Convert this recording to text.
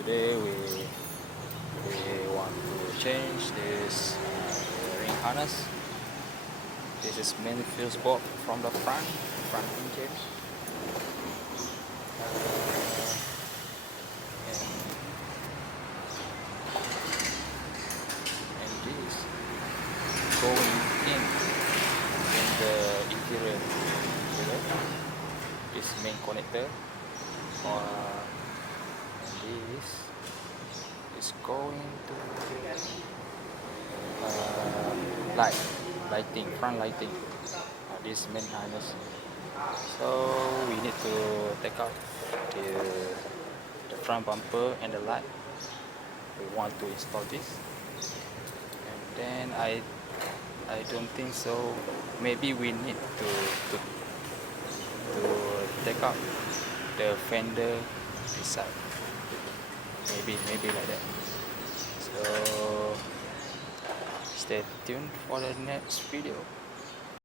today we want to change this ring harness. This is main fuse box from the front engine, and this going in the interior. This main connector, and this is going to lighting, front lighting. This main harness. So we need to take out the front bumper and the light. We want to install this, and then I don't think so. Maybe we need to take out the fender this side. Maybe like that. So stay tuned for the next video.